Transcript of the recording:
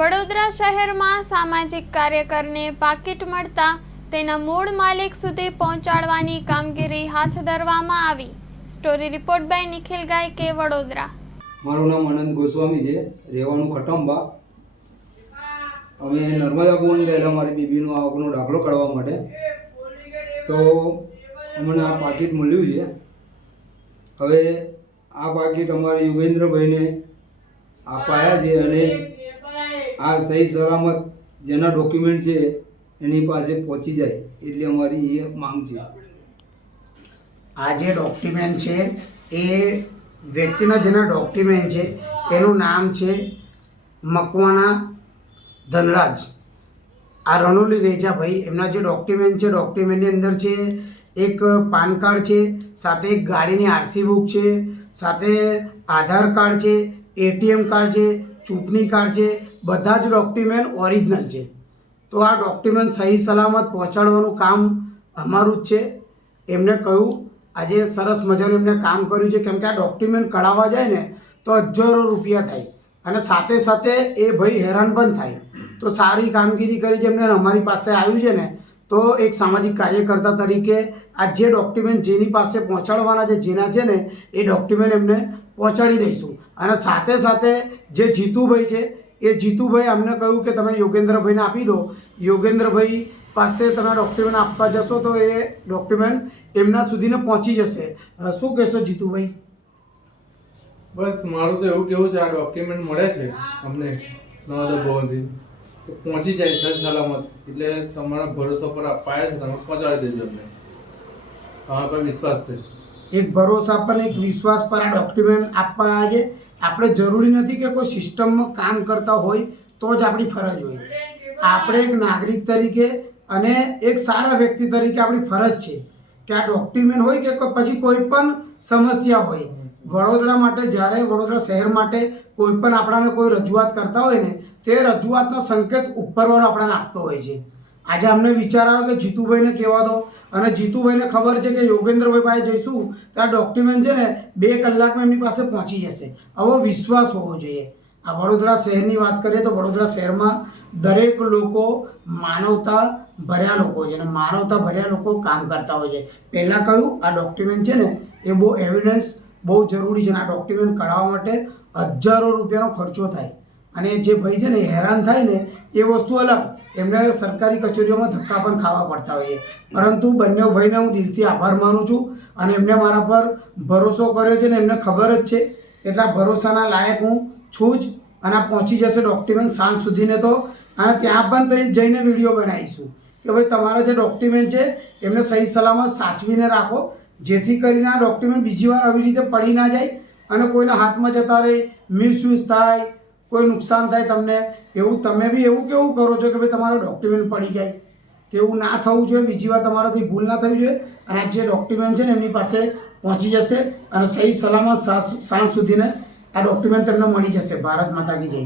વડોદરા શહેરમાં સામાજિક કાર્યકરને પાકીટ મળતા તેના મૂળ માલિક સુધી પહોંચાડવાની કામગીરી હાથ ધરવામાં આવી. સ્ટોરી રિપોર્ટ બાય નિખિલ ગાય કે વડોદરા. મારું નામ અનંત ગોસ્વામી છે. રહેવાનું ખટંબા. અમે નર્મદા ભુવન ગયેલા મારી બીબીનો આવકનો દાખલો કાઢવા માટે. તો અમને આ પાકીટ મળ્યું છે. હવે આ પાકીટ અમારા યોગેન્દ્રભાઈને અપાયા છે અને આ સહી સલામત જેના ડોક્યુમેન્ટ છે, એની પાસે પહોંચી જાય, એટલે અમારી એ માંગ છે. આ જે ડોક્યુમેન્ટ છે, એ વ્યક્તિના જેના ડોક્યુમેન્ટ છે, એનું નામ છે મકવાણા ધનરાજ. આ રણોલી રેજાભાઈ, એમના જે ડોક્યુમેન્ટ છે ડોક્યુમેન્ટની અંદર છે, એક પાન કાર્ડ છે, સાથે એક ગાડીની આરસી બુક છે, સાથે આધાર કાર્ડ છે એટીએમ કાર્ડ છે ચૂંટણી કાર્ડ છે, બધા જ ડોક્યુમેન્ટ ઓરિજિનલ છે. તો આ ડોક્યુમેન્ટ સહી સલામત પહોંચાડવાનું કામ અમારું જ છે. એમને કહ્યું, આજે સરસ મજાનું એમને કામ કર્યું છે, કેમ કે આ ડોક્યુમેન્ટ કઢાવવા જાય ને, તો હજારો રૂપિયા થાય. અને સાથે સાથે એ ભાઈ હેરાન પણ થાય. તો સારી કામગીરી કરી જેમને અમારી પાસે આવ્યું છે ને, તો એક સામાજિક કાર્યકર્તા તરીકે આ જે ડોક્યુમેન્ટ જેની પાસે પહોંચાડવાના છે, જેના છે ને, એ ડોક્યુમેન્ટ એમને પહોંચાડી દઈશું. અને સાથે સાથે જે જીતુભાઈ છે, એ જીતુભાઈ અમને કહ્યું કે તમે યોગેન્દ્રભાઈને આપી દો. યોગેન્દ્રભાઈ પાસે તમે ડોક્યુમેન્ટ આપવા જશો તો એ ડોક્યુમેન્ટ એમના સુધીને પહોંચી જશે. શું કહેશો જીતુભાઈ? બસ, મારું તો એવું કેવું છે, આ ડોક્યુમેન્ટ મળે છે અમને નવાદર ભવનથી. પહોંચી જાય સહી સલામત. એટલે તમારા ભરોસા પર અપાયા છે, તમે પહોંચાડી દેજો અમને. તમારા પર વિશ્વાસ છે. એક ભરોસા પર એક વિશ્વાસ પર આ ડોક્યુમેન્ટ આપવા છે આપણે જરૂરી નથી કે કોઈ સિસ્ટમમાં કામ કરતા હોય તો જ આપણી ફરજ હોય. આપણે એક નાગરિક તરીકે અને એક સારા વ્યક્તિ તરીકે આપણી ફરજ છે કે આ ડોક્યુમેન્ટ હોય કે પછી કોઈ પણ સમસ્યા હોય. વડોદરા માટે જ્યારે, વડોદરા શહેર માટે કોઈ પણ આપણાને કોઈ રજૂઆત કરતા હોય ને, તે રજૂઆતનો સંકેત ઉપરવાળો આપણને આપતો હોય છે. આજે અમને વિચાર આવ્યો કે જીતુભાઈને કહેવા દો. અને જીતુભાઈને ખબર છે કે યોગેન્દ્રભાઈ પાસે જઈશું, તો આ ડોક્યુમેન્ટ છે ને બે કલાકમાં એમની પાસે પહોંચી જશે. આવો વિશ્વાસ હોવો જોઈએ. આ વડોદરા શહેરની વાત કરીએ તો વડોદરા શહેરમાં દરેક લોકો માનવતા ભર્યા લોકો છે અને માનવતા ભર્યા લોકો કામ કરતા હોય છે. પહેલાં કહ્યું આ ડોક્યુમેન્ટ છે ને એ બહુ એવિડન્સ બહુ જરૂરી છે અને આ ડોક્યુમેન્ટ કઢાવવા માટે હજારો રૂપિયાનો ખર્ચો થાય. અને જે ભાઈ છે ને હેરાન થાય ને, એ વસ્તુ અલગ. એમને સરકારી કચેરીઓમાં ધક્કા પણ ખાવા પડતા હોય પરંતુ બંને ભાઈને હું દિલથી આભાર માનું છું અને એમને મારા પર ભરોસો કર્યો છે ને એમને ખબર જ છે. એટલા ભરોસાના લાયક હું છું જ અને પહોંચી જશે ડોક્યુમેન્ટ સાંજ સુધીને તો. અને ત્યાં પણ જઈને વીડિયો બનાવીશું. કે ભાઈ તમારા જે ડોક્યુમેન્ટ છે, એમને સહી સલામત સાચવીને રાખો. જેથી કરીને આ ડોક્યુમેન્ટ બીજી વાર આવી રીતે પડી ના જાય અને કોઈના હાથમાં જતા રહે, મિસયુઝ થાય કોઈ નુકસાન થાય તમને, એવું તમે બી એવું કેવું કરો છો કે ભાઈ તમારો ડોક્યુમેન્ટ પડી જાય. તેવું ના થવું જોઈએ, બીજી વાર તમારાથી ભૂલ ના થવી જોઈએ. અને જે ડોક્યુમેન્ટ છે ને એમની પાસે પહોંચી જશે અને સહી સલામત સાંજ સુધીને આ ડોક્યુમેન્ટ તમને મળી જશે. ભારત માતા કી જય.